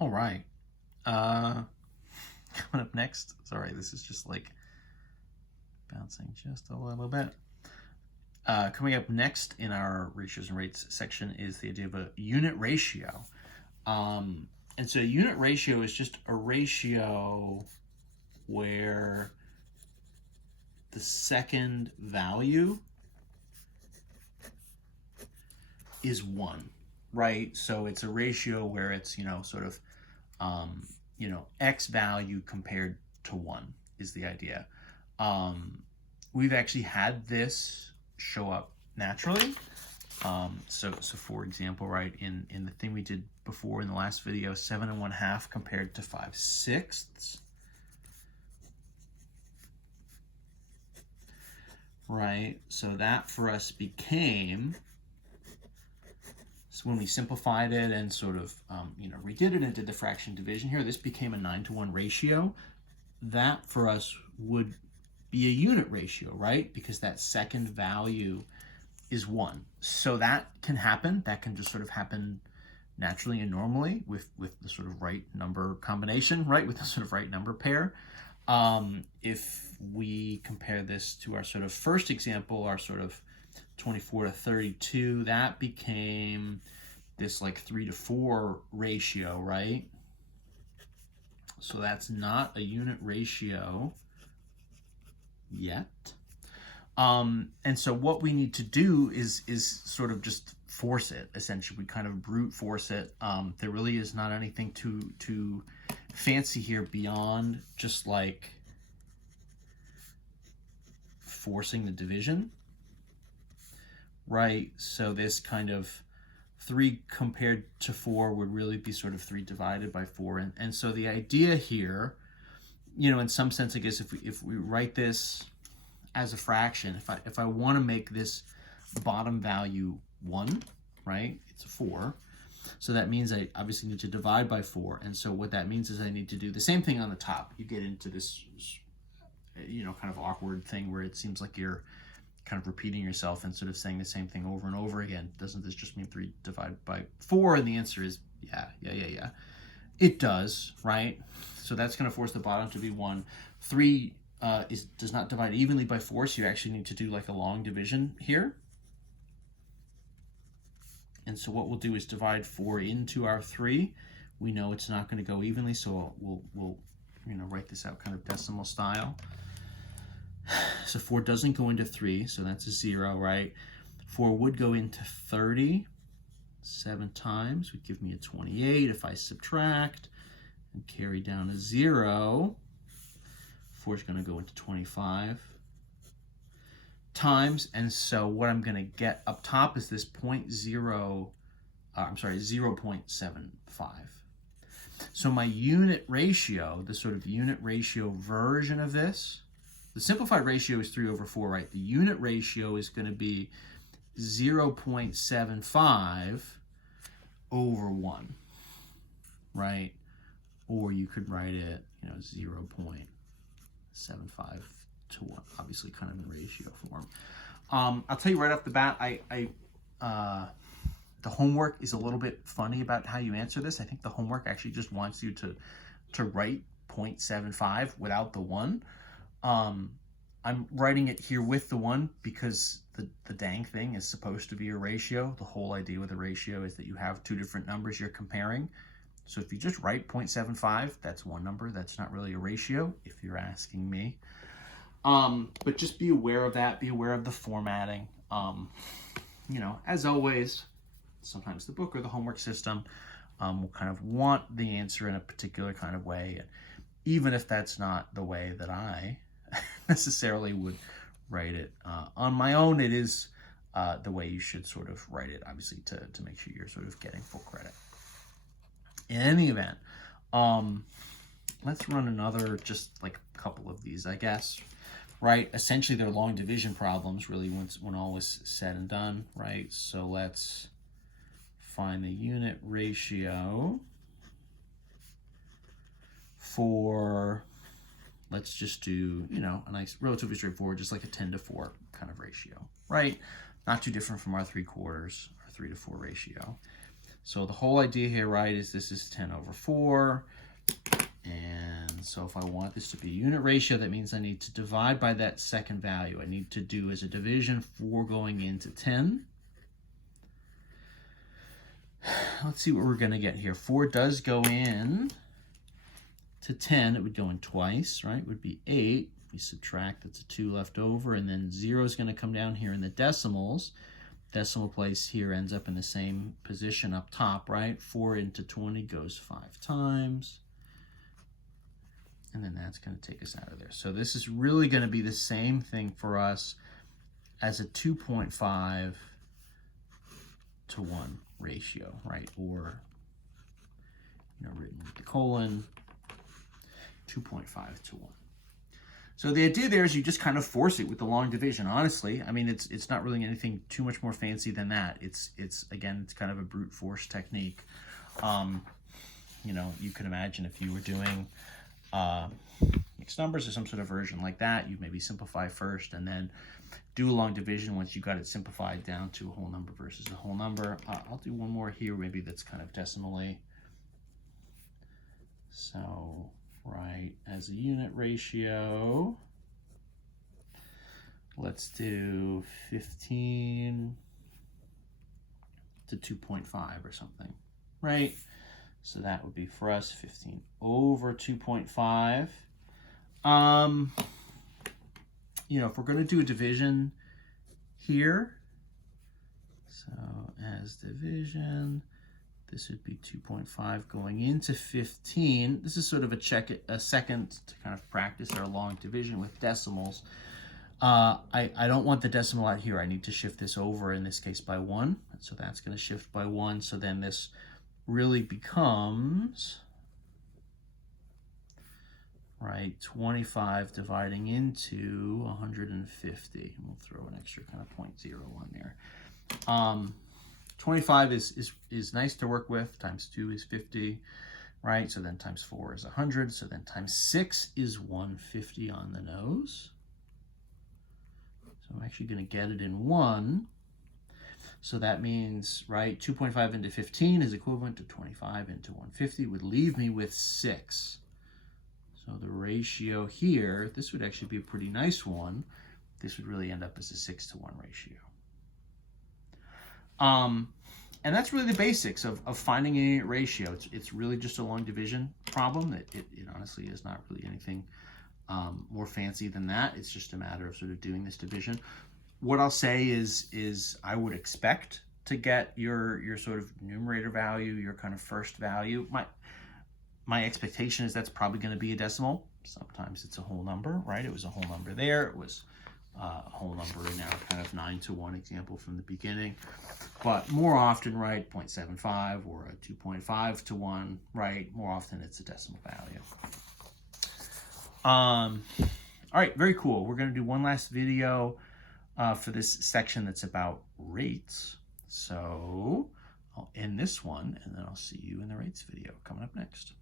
All right. Uh, Coming up next. Sorry, this is just like bouncing just a little bit. Coming up next in our ratios and rates section is the idea of a unit ratio. And so a unit ratio is just a ratio where the second value is 1, right? So it's a ratio where it's, sort of, X value compared to 1 is the idea. We've actually had this show up naturally. So for example, right, in the thing we did before in the last video, 7 1/2 compared to 5/6. Right, so that for us became, so when we simplified it and sort of, redid it and did the fraction division here, this became a 9-to-1 ratio. That for us would be a unit ratio, right? Because that second value is 1. So that can happen. That can just sort of happen naturally and normally with the sort of right number combination, right? With the sort of right number pair. If we compare this to our sort of first example, our sort of 24 to 32, that became this like 3-to-4 ratio, right? So that's not a unit ratio yet. And so what we need to do is sort of just force it. Essentially, we kind of brute force it. There really is not anything too fancy here beyond just like forcing the division, right? So this kind of 3 compared to 4 would really be sort of 3 divided by 4. And so the idea here, in some sense, I guess if we write this as a fraction, if I want to make this bottom value 1, right? It's a 4. So that means I obviously need to divide by 4. And so what that means is I need to do the same thing on the top. You get into this, kind of awkward thing where it seems like you're kind of repeating yourself and sort of saying the same thing over and over again. Doesn't this just mean 3 divided by 4? And the answer is yeah. It does, right? So that's going to force the bottom to be 1. 3 does not divide evenly by 4, so you actually need to do like a long division here. And so what we'll do is divide 4 into our 3. We know it's not going to go evenly, so we'll write this out kind of decimal style. So 4 doesn't go into 3, so that's a 0, right? 4 would go into 30. 7 times would give me a 28. If I subtract and carry down a 0, 4 is going to go into 25 times. And so what I'm going to get up top is this 0.75. So my unit ratio, the sort of unit ratio version of this, the simplified ratio is 3/4, right? The unit ratio is going to be 0.75 over 1, right? Or you could write it, 0.75 to 1, obviously kind of in ratio form. I'll tell you right off the bat, the homework is a little bit funny about how you answer this. I think the homework actually just wants you to write 0.75 without the 1. I'm writing it here with the 1 because the dang thing is supposed to be a ratio. The whole idea with a ratio is that you have 2 different numbers you're comparing. So if you just write 0.75, that's one number. That's not really a ratio, if you're asking me. But just be aware of that. Be aware of the formatting. As always, sometimes the book or the homework system will kind of want the answer in a particular kind of way. And even if that's not the way that I necessarily would write it on my own, it is the way you should sort of write it, obviously, to make sure you're sort of getting full credit. In any event, let's run another, just like a couple of these, I guess, right? Essentially, they're long division problems, really, when all is said and done, right? So let's find the unit ratio for, let's just do, a nice, relatively straightforward, just like a 10-to-4 kind of ratio, right? Not too different from our 3/4, our 3-to-4 ratio. So the whole idea here, right, is this is 10 over 4. And so if I want this to be a unit ratio, that means I need to divide by that second value. I need to do as a division 4 going into 10. Let's see what we're going to get here. 4 does go in to 10. It would go in twice, right? It would be 8. We subtract, that's a 2 left over, and then 0 is going to come down here in the decimals. Decimal place here ends up in the same position up top, right? 4 into 20 goes 5 times. And then that's going to take us out of there. So this is really going to be the same thing for us as a 2.5 to 1 ratio, right? Or, written with the colon, 2.5 to 1. So the idea there is you just kind of force it with the long division, honestly. I mean, it's not really anything too much more fancy than that. It's again, it's kind of a brute force technique. You can imagine if you were doing mixed numbers or some sort of version like that, you'd maybe simplify first and then do a long division once you got it simplified down to a whole number versus a whole number. I'll do one more here, maybe that's kind of decimally. So, right, as a unit ratio, let's do 15 to 2.5 or something, right? So that would be for us 15 over 2.5. If we're going to do a division here, so as division, this would be 2.5 going into 15. This is sort of a second to kind of practice our long division with decimals. I don't want the decimal out here. I need to shift this over, in this case, by 1. So that's going to shift by 1. So then this really becomes, right, 25 dividing into 150. We'll throw an extra kind of 0.01 there. 25 is nice to work with. Times 2 is 50, right? So then times 4 is 100. So then times 6 is 150 on the nose. So I'm actually going to get it in 1. So that means, right, 2.5 into 15 is equivalent to 25 into 150, would leave me with 6. So the ratio here, this would actually be a pretty nice one. This would really end up as a 6 to 1 ratio. And that's really the basics of finding a unit ratio. It's really just a long division problem. It honestly is not really anything more fancy than that. It's just a matter of sort of doing this division. What I'll say is I would expect to get your sort of numerator value, your kind of first value. My expectation is that's probably going to be a decimal. Sometimes it's a whole number, right? It was a whole number there. It was a whole number in our kind of 9 to 1 example from the beginning. But more often, right, 0.75 or a 2.5 to 1, right? More often it's a decimal value. All right, very cool. We're going to do one last video for this section that's about rates. So I'll end this one, and then I'll see you in the rates video coming up next.